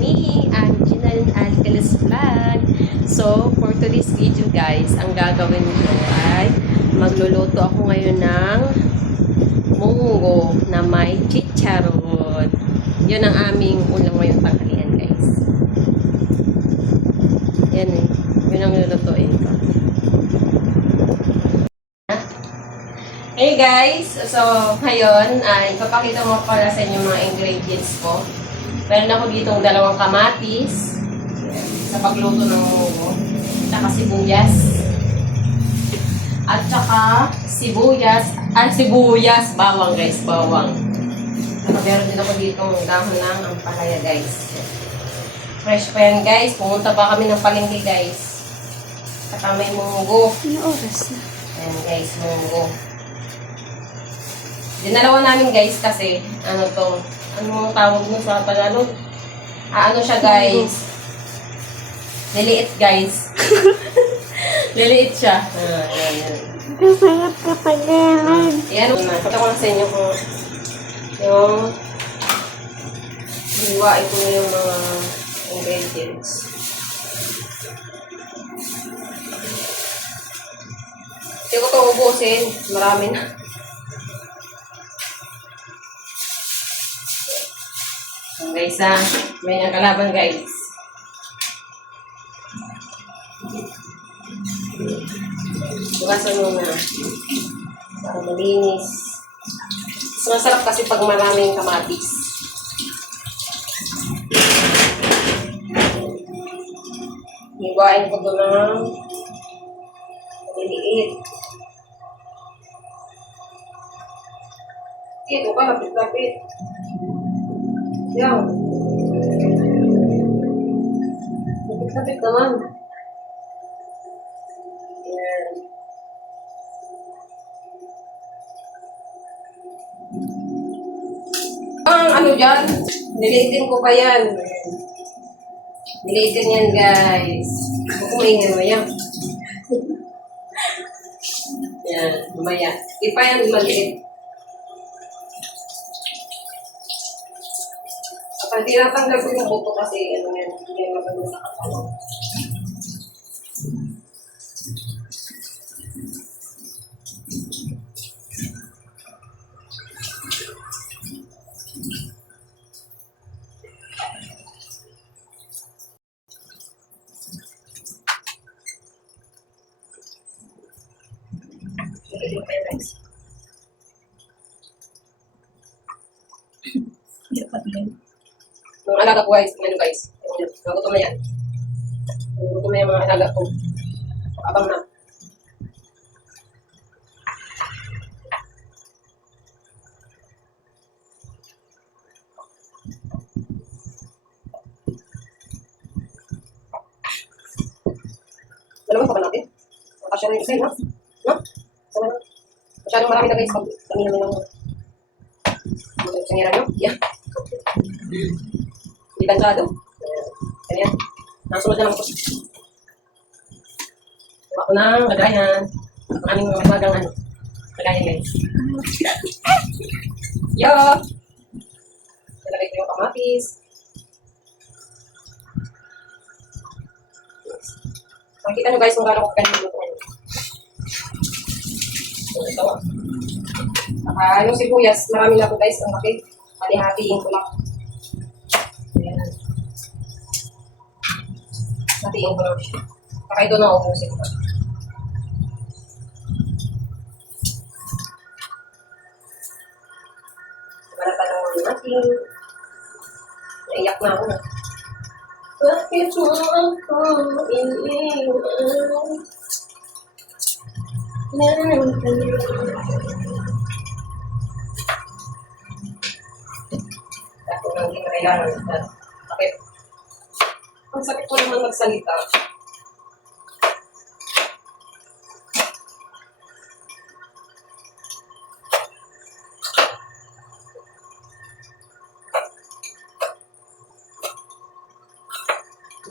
me, Anginal Alcalis Vlog. So, for today's video guys, ang gagawin ko ay magluluto ako ngayon ng munggo na may chicharon. Yun ang aming ulam ngayong tanghalian guys. Yan eh. Yun ang lulutuin ko. Hey guys! So, ngayon ay ipapakita mo pala sa inyo mga ingredients ko. Meron ako ditong dalawang kamatis sa pagluto ng munggo. Saka sibuyas. At saka sibuyas, bawang guys, bawang. Saka meron din ako ditong dahon ng ampalaya guys. Fresh pa yan guys. Pumunta pa kami ng palengke guys. Saka may munggo. Ano oras na? Ayan guys, munggo. Dinalawa namin guys kasi, ano mong tawag mo sa Tagalog? Ano siya guys? Liliit guys. Liliit siya. Ayan. Kasayat ka Tagalog. Ayan, nakita ko lang sa inyo kung yung hiwain ko yung mga ingredients. Hindi ko ito ubusin. Marami na. Guys, may nakalaban guys. Bukasan mo na. Para malinis. Mas masarap kasi pag maraming kamatis. Hiwain ko doon ng maliliit. Ito ka, lapit-lapit. Yan. Lapit-lapit naman. Yan. Ang ano dyan, niliitin ko pa yan. Niliitin yan guys. Huwag kumaingin mo yan. Yan, mamaya. Di pa yan maliit. Pag tinatanggal ko yung buto kasi ano yan, hindi yan magandang sa katawan. Yung alaga ko guys, ano guys, nagutom na yan. Nagutom na yung mga alaga ko. Abang na. Dalawa pa ba natin? Makasya na yung isa, no? No? Sama na. Masyadong marami na guys. Kami namin ng sangira nyo. Yeah. Hindi kansado. Ganyan. Nasunod na lang po. Huwag ko ng lagayan. Ang aming magang ano. Lagayan guys. Yo! Nalagay ko yung kamatis. Makikita nyo guys kung gano'n ko ganyan luto ngayon. So, ito. Saka yung sibuyas, marami na po guys. Ang laki. Hati-hatiin ko lang. Ayan. Hatiin ko lang siya. Saka ito na ubusin ko. Para tanong natin. Naiyak na ako na. Bakit mo ako iniwan? Ako nang hindi na kailangan. Bakit? Ang sakit ko naman magsalita.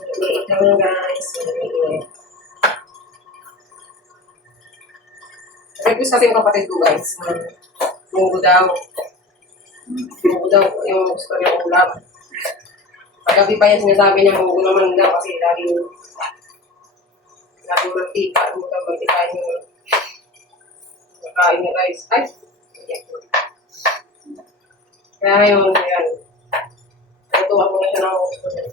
Maliit lang guys. Maliit. Request kasi yung kapatid ko guys. Munggo daw. Munggo daw yung gusto niyang ulam. Gabi pa yan sinasabi niya, kung naman daw kasi laging mantika. Ano daw, mantika yung nakain ng rice. Ay! Kaya ngayon, ayan. Natuwa ko na siya ng gusto niya.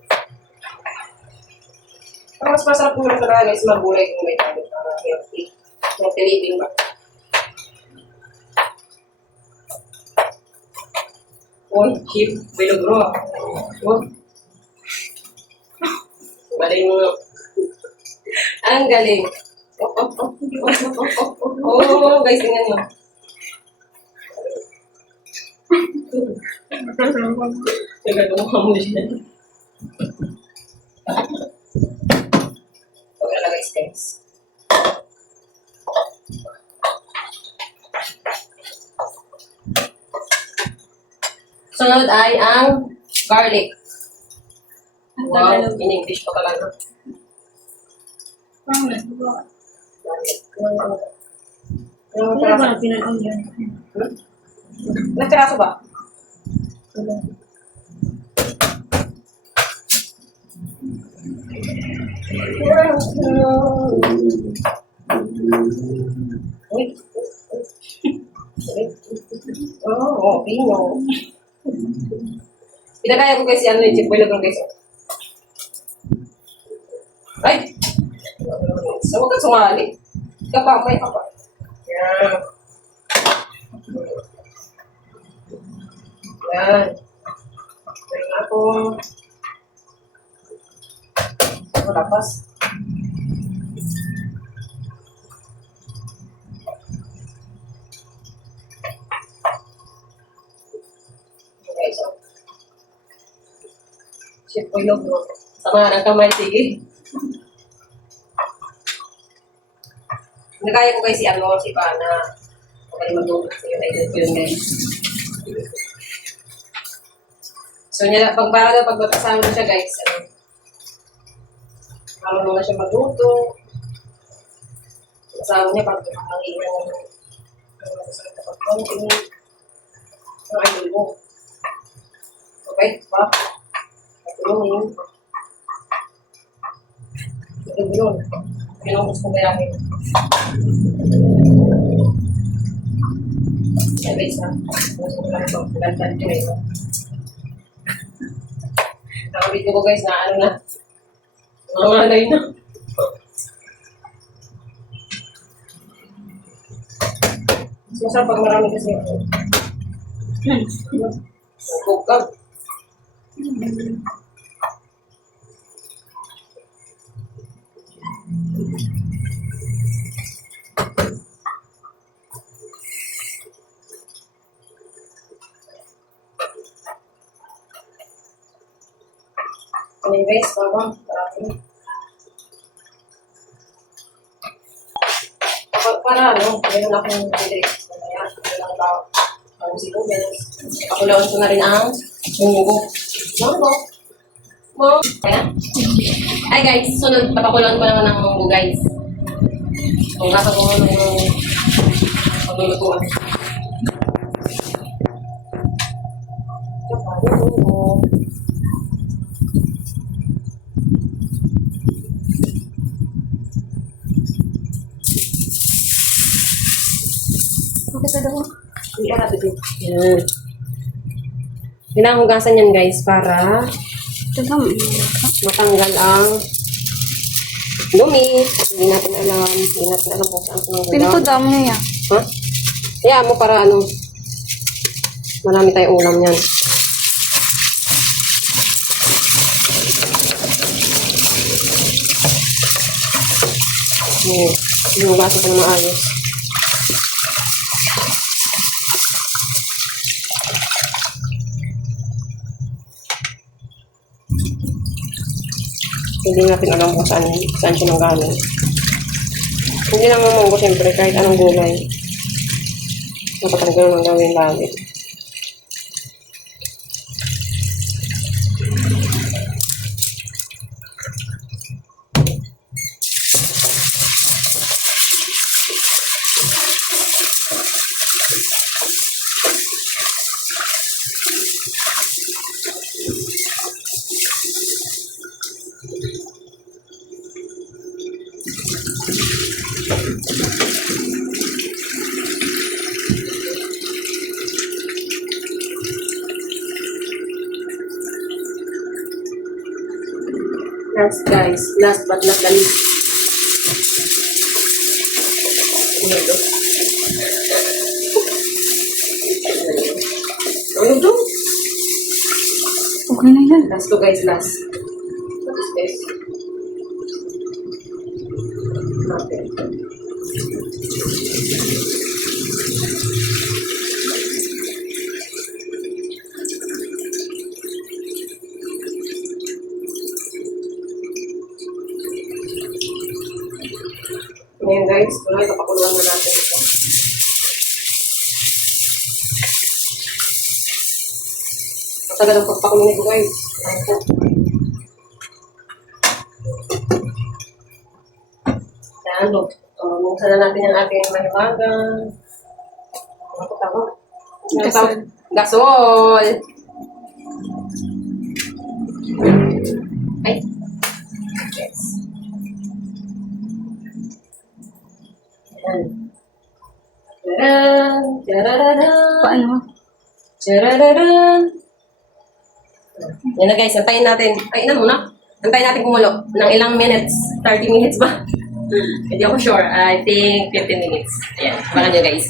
Pero mas masarap ko naman sa guys, magulay kung may tayo para healthy. Healthy living ba? Oh, chip, bilogro. Oh. Galing mo. Ang galing. Oh, guys, tingnan nyo. Nagagawa mo siya. Huwag na guys. Sunod ay ang garlic. Wow, in English pa talaga. Garlic. Ano ba na pinag-on yan? Ilang piraso ba? Uy. Oh, pino. Pinagaya ko kasi ano yung chip boy lang guys. Ay! So, huwag ka sumali. Kapamay ka pa. Yan. Yan. Yan ako. Malapas. Okay, so. Chip boy lang bro. Sama ng kamay, sige. Nagaya ko guys si ano, si Pana. Huwag kayo magtutulog sa iyo, idol ko yun guys. So, niya, para daw pag magkasama na siya guys, marunong na siya magluto. Kasama niya pag nakakalihan ng pag-counting. Ang idol mo. Okay, pa. Patulungin. Ito yun. Pinungus ko kaya kayo. Yan guys ha. Pinungus ko lang ito. Pinagtan ko ito. Nakabit ko guys na ano na. Nangangalay na. Mas masarap pag marami kasi ito. Bukag. Anyways, parang para ano, meron akong direct. Kaya, ilang tao. Ang sigubes. Pakulawan ko na rin ang munggo. Munggo. Munggo. Kaya? Ay guys, sunod, papakulawan ko naman ng munggo guys. Kung nasa ko ng paglulutuan. Munggo. Yan. Hinahugasan yan guys para matanggal ang dumi. Hindi natin alam kung saan ito Pinito dami niya. Ha? Kaya mo para ano, marami tayong ulam yan. Hinugasan ko na maayos. Hindi natin alam kung saan siya nanggaling. Hindi naman munggo siyempre kahit anong gulay. Napatanggal ng gawin lagi. That's guys, last but not the least. Ano to? Okay na yan. Last to guys, last. What is this? Okay. Ngayon guys, tuloy kapakuluan na natin ito. Matagal ang pagpakulo nito guys. Yan, buksan na natin yung ating maniwagang. Ano tama? Gasol. Gasol! Ay! Yes. Yan. Tararan! Tararan! Paano? Tararan! Yan na guys, antayin natin. Ay, na muna. Antayin natin kumulo. Ng ilang minutes? 30 minutes ba? Hindi ako sure. I think 15 minutes. Ayan, abangan nyo guys.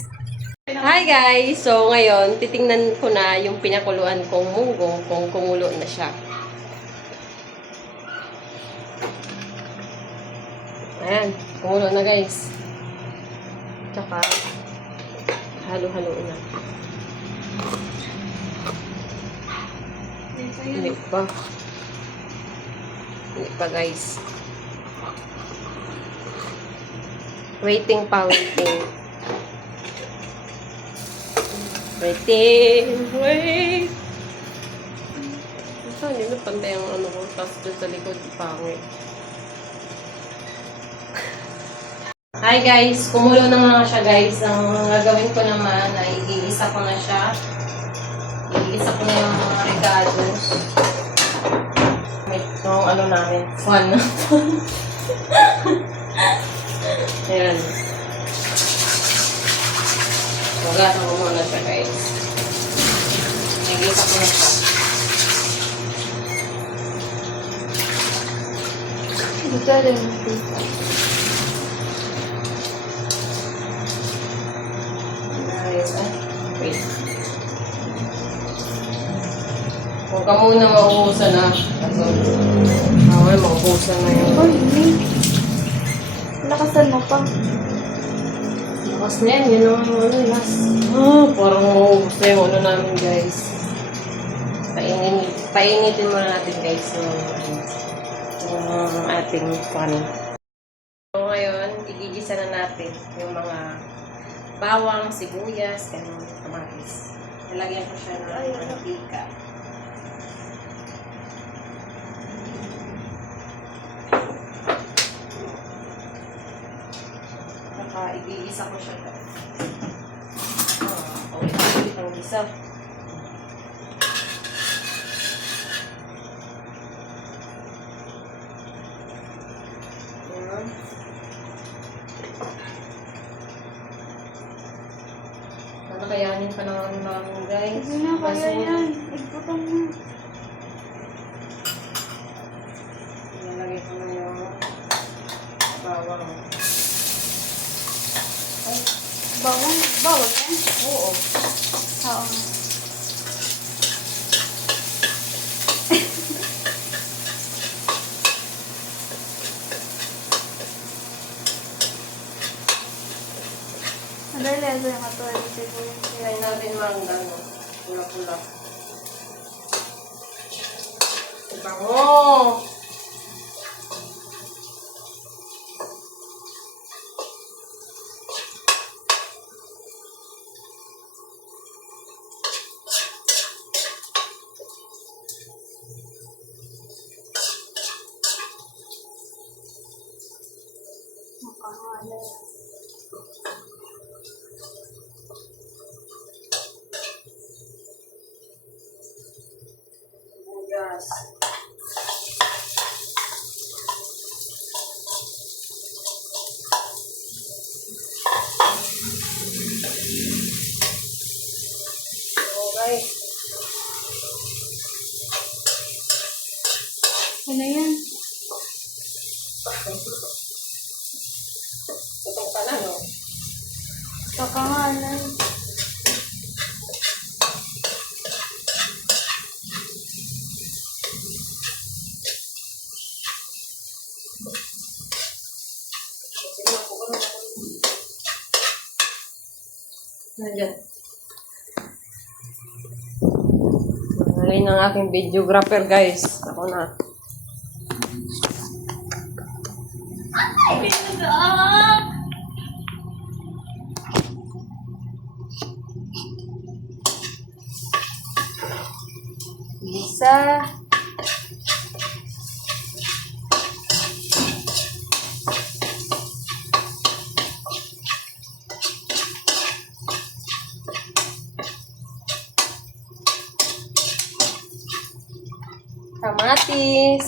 Hi guys! So ngayon, titingnan ko na yung pinakuluan kong munggo kung kumulo na siya. Ayan, kumulo na guys. Tsaka, halo-halo na. Hindi pa. Hindi pa guys. Waiting pa, waiting. Wait. Saan yun? Napantay ang ano ko. Tapos dyan sa likod, pangit. Hi guys! Kumulo na nga siya guys. Ang gagawin ko naman ay iisa ko na siya. Iisa ko na yung mga regalos. Itong ano namin. Fun na fun. Ayan. Magasan ko muna siya guys. Nag-iisa ko na siya. Dito rin. Wait. Huwag ka muna mauubusan na. Kaso, mauubusan na yun. Uy, hindi. Lakasan mo pa. Lakas na yan. Yun ang ano, last. Parang mauubos na yung ano namin guys. Painitin muna natin guys yung ating pan. So ngayon, igigisa na natin yung mga bawang, sibuyas, ganun, kamatis. Nilagyan ko siya ng mantika. Saka igigisa ko siya. Okay, ang gisa. Nakayanin pa naman namin guys. Hindi na, kaya yan. Igutan mo. Nalagay ko na yung bawang. Ay, Bawang? Bawang yan? oo. Oo. Madali ito yung katuwa ng sibuyas. Kaya natin mangga, no? Pula-pula. Bango! Yes. Okay. Ano yan? Nandiyan. Ngayon ng aking videographer, guys. Ako na. Isa. Kamatis.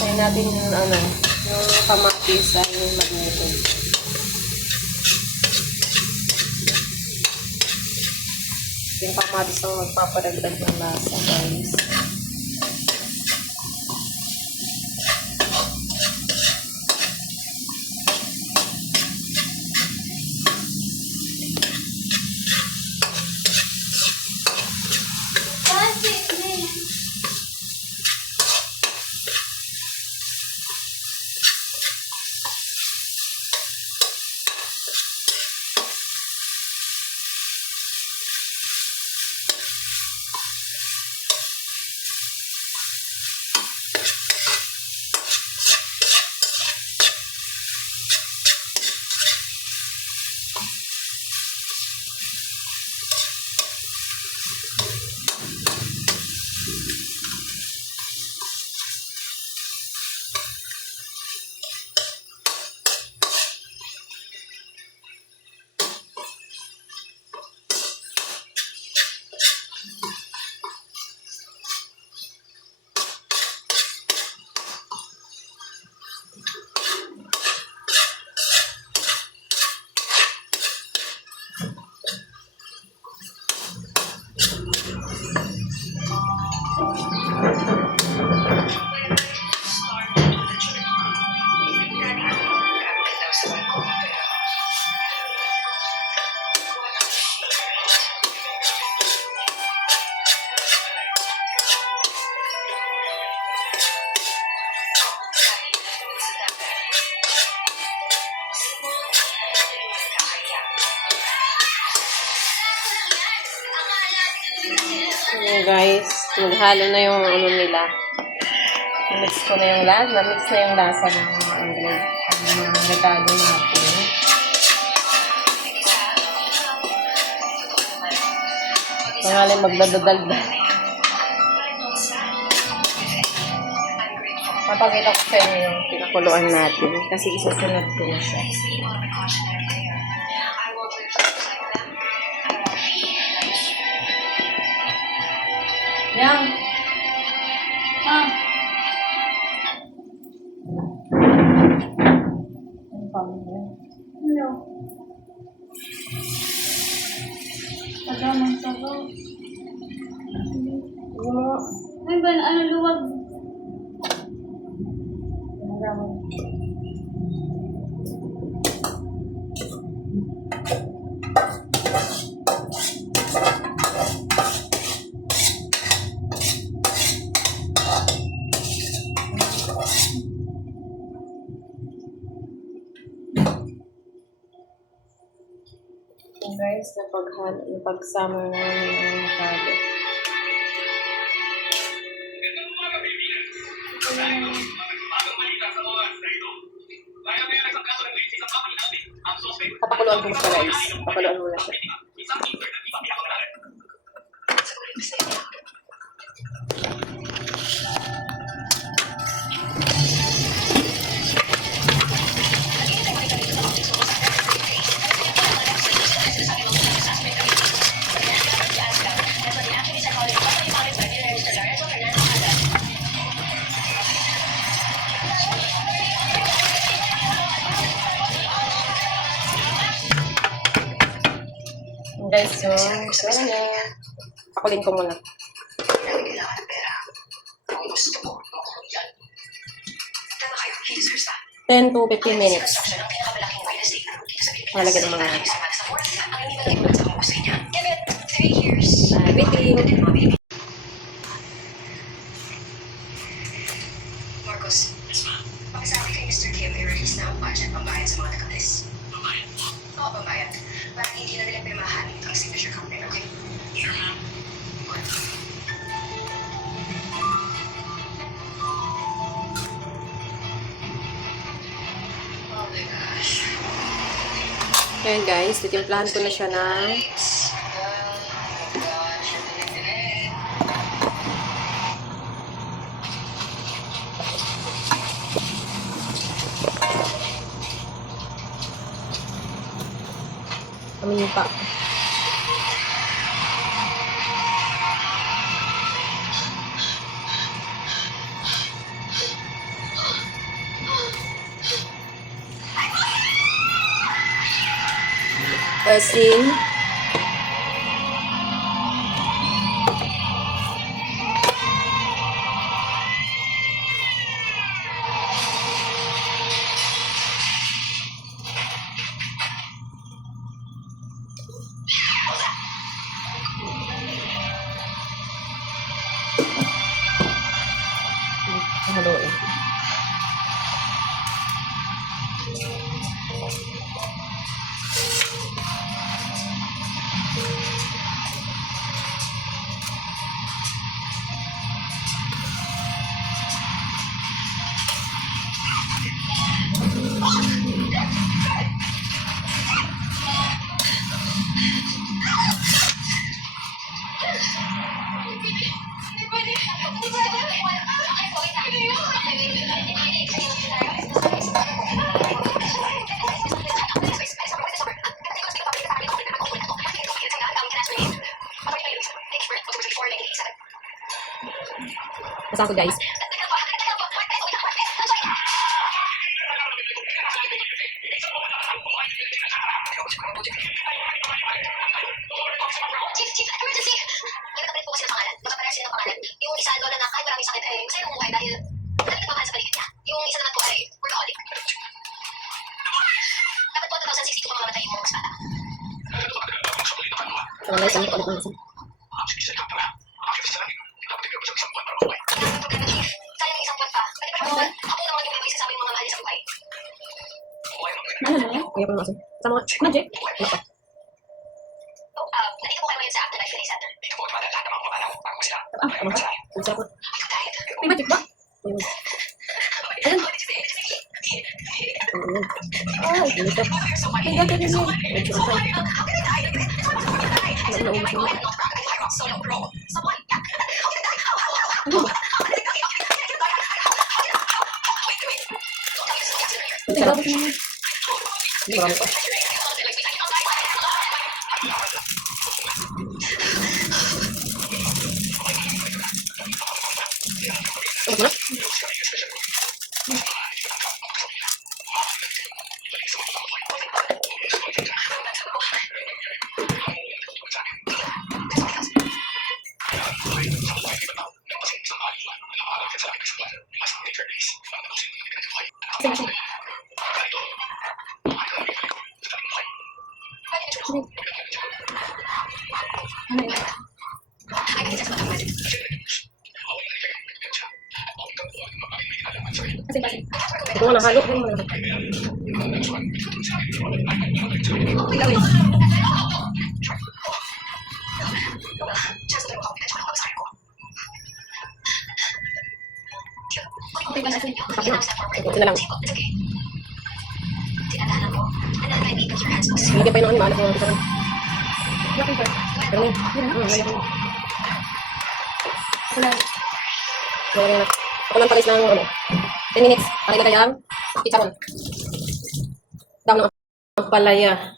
Tayo natin yung yung kamatis ay magluto. Yung kamatis ang magpapadagdag ng lasa, guys. Ayan, guys, naghalo na yung nila. Mix ko na yung lasa. Na-mix na yung lasa ng mga regalo natin. Pangalan magdadadagdag. Papakita ko sa inyo yung pinakuluan natin kasi isusunod ko na siya. Yang. Hello. Tagal ng tagal. Ay ba, ano luwag? Guys, napagsama na yung kado. Papakuluan ko siya, guys. Papakuluan mo na siya. Guys, so, na. Pakulin ko muna. Kailangan ng pera. Kung gusto mo, makulong yan. Tama kayo, please. 10 to 15 minutes. Malagyan ng mga everything. Marcos, pakisabi kay Mr. Kim i-release na ang budget pambayad sa mga nakalis. Pambayad? Oo, pambayad. Para hindi na nila pirmahan ang signature company, okay? Sure, ma'am. Oh my gosh. Ayan guys, titimplahan ko na siya ng aminta. Asin. Haluin. Basta ako guys. Chief, emergency! May nakapalit po kasi ng pangalan. Makapalit sila ng pangalan. Yung isa lola na kahit maraming sakit ay masaya kumuhay dahil talagang nagmamahal sa paligid niya. Yung isa naman po ay workaholic. Dapat po 2062 kung mamamatay yung mas bata. So, guys, ano ko ulit ng isa? Problema, Chief. Sayang yung isang buwan pa. Pwede pa naman. Ako naman yung may isasabi yung mga mahal niya sa buhay. Ano na yan? Kaya ko ng asin. Sama nga. Magic? Ano pa? Oh, nandito po kayo ngayon sa Afterlife Healing Center. Ano pa? Ang sarap na. May magic ba? Ayun. Ayun. Ay, ganito. Ay, gagawin niyo. Medyo kapay. Naubos na. Ano ba? Ang sarap. Hindi, marami pa. Ano ba? Ano yan? Kasi. Ito mo nahalo. Ilawin. Okay ba na asin? Ito na lang. Hindi pa yun ako ni Maalas ng mga Bakit ba? pero yun. Wala. Wala na. Ako lang palis ng 10 minutes. Para ilagay ang chicharon. Daw ng palaya.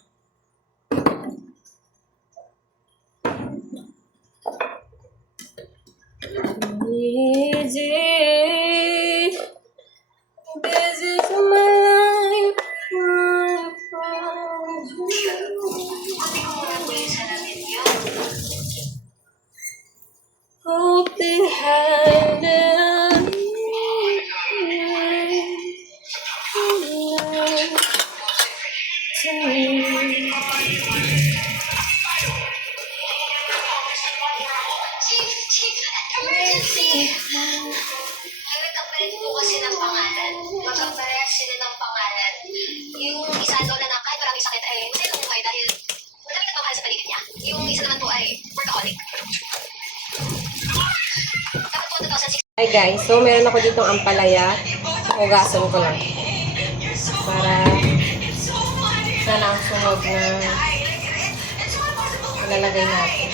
Easy. This is my life. Hope they had it. Chief, emergency! Nagkapalit po kasi ng pangalan. Magkaparehas sila ng pangalan. Yung isa daw na kahit maraming sakit ay masaya ng buhay dahil madaming nagmamahal sa paligid niya. Yung isa naman po ay workaholic. Dapat po 2006. Hi guys, so meron ako ditong ampalaya. Hugasan ko lang. Para sana ang sunog na ilalagay natin.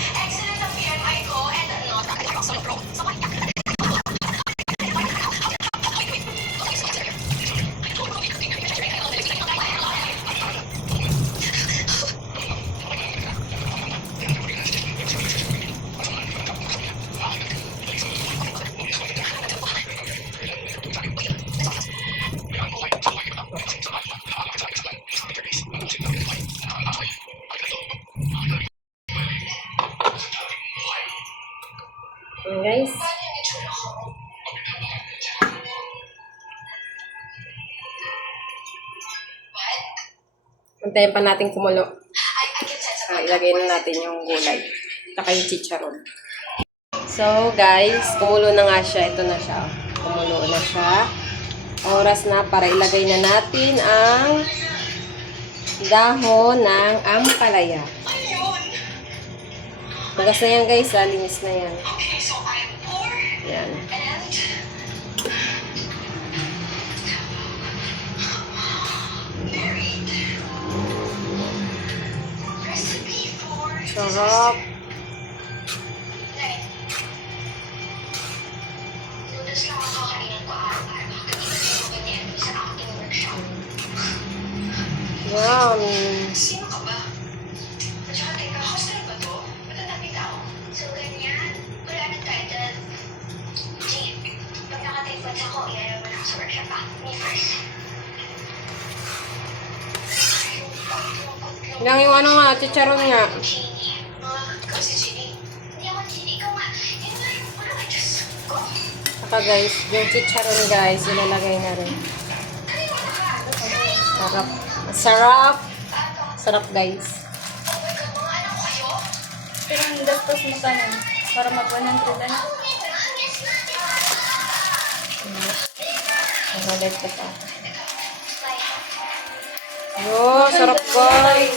Ayan guys. Antayin pa natin kumulo. Ilagay na natin yung gulay. Saka yung chicharon. So guys, kumulo na nga siya. Ito na siya. Kumulo na siya. Oras na para ilagay na natin ang dahon ng ampalaya. Magas na yan guys, linis na yan. Yan. Sarap. Yummy. Sino ka ba? At saka teka, hostel ba to? Matandang tao. So, ganyan. Wala nang title. Sige, pag nakatipad ako, iayaw mo na ako sa workshop ah. Me first. Ilang yung ano nga, chicharon nga. Chini. Ikaw si Chini. Hindi ako Chini. Ikaw nga. Yun nga yung ano ka, Diyos ko. Saka guys, yung chicharon guys, ilalagay na rin. Sarap. Sarap. Sarap guys. Mga anak ko kayo? Pero ang gastos mo ka nun, para mag-100 ano. Nagalit ka pa. Yo, sarap guys.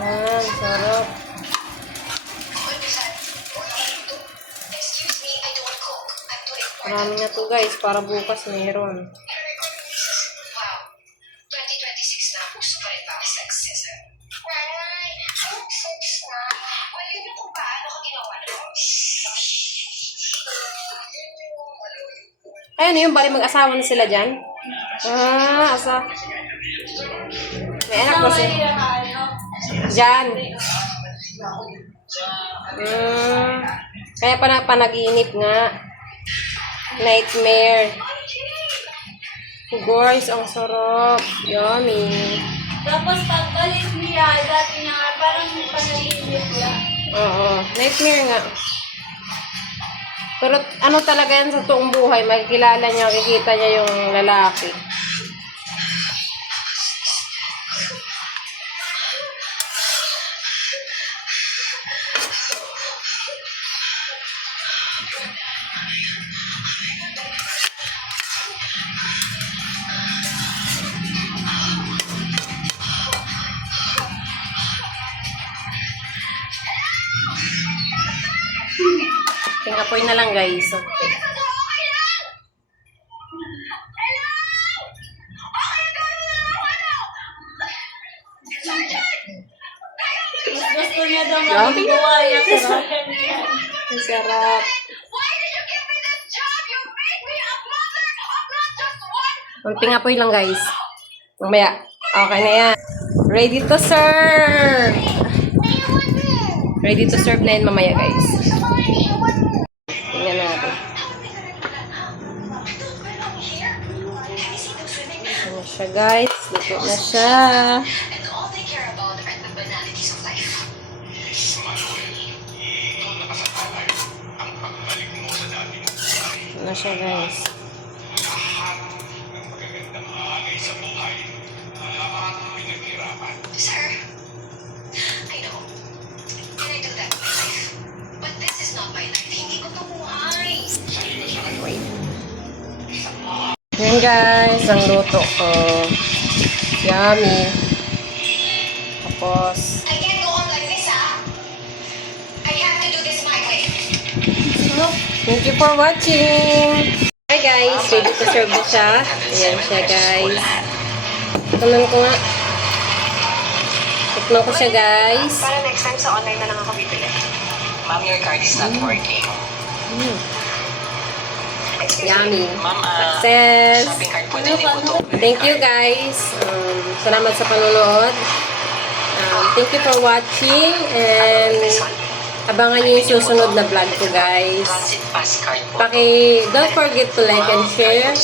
Yan, sarap. Excuse me, I don't cook. I'm doing work. Marami na to guys, para bukas meron. Wow. 2026 na, puso pa rin ba ang sexism? Nanay, anong sex na? Ayun yung kung paano ka ginawa na. Ay, ano yun? Bali mag-asawa na sila dyan? Ah, asa. May anak ba siya? Dyan. Kaya panaginip nga. Nightmare. Guys, ang sarap. Yummy. Tapos pagbalik niya, dati niya nga, parang panaginip niya. Oo. Nightmare nga. Pero ano talaga yan sa toong buhay, makikilala niya, makikita niya yung lalaki. Tingapoy na lang guys. Okay. Mas gusto niya daw Yummy. mag-buhay ang sarap. Ang sarap. Why did you give me this job? You made me a mother of not just one. Magpingapoy lang guys. Mamaya. Okay na yan. Ready to serve. Ready to serve na yan mamaya guys. Tingnan natin. Ito na siya guys. Luto na siya. And all they care about are the banalities of life. na siya, guys. Sir, I know. Can I do that in my life? But this is not my life. Hindi ko to buhay. Wait. Yan, guys. Ang luto ko. Yummy. Tapos, I can't go on like this, ah. I have to do this my way. thank you for watching. Hi, guys. Ready to serve na siya. Ayan siya, guys. Tunan ko nga. Tikman ko siya, guys. Para next time sa online na lang ako bibili. Ma'am, your card is not working. Yummy. Ma'am, Success. shopping card po din po to. Thank you, guys. Salamat sa panonood. Thank you for watching. And abangan niyo yung susunod na vlog ko, guys. Transit pass card po. Don't forget to like and share.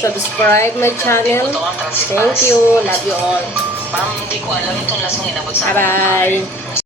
Subscribe my channel. Thank you. Love you all. Ma'am, hindi ko alam itong lasong inabot sa akin. Bye-bye.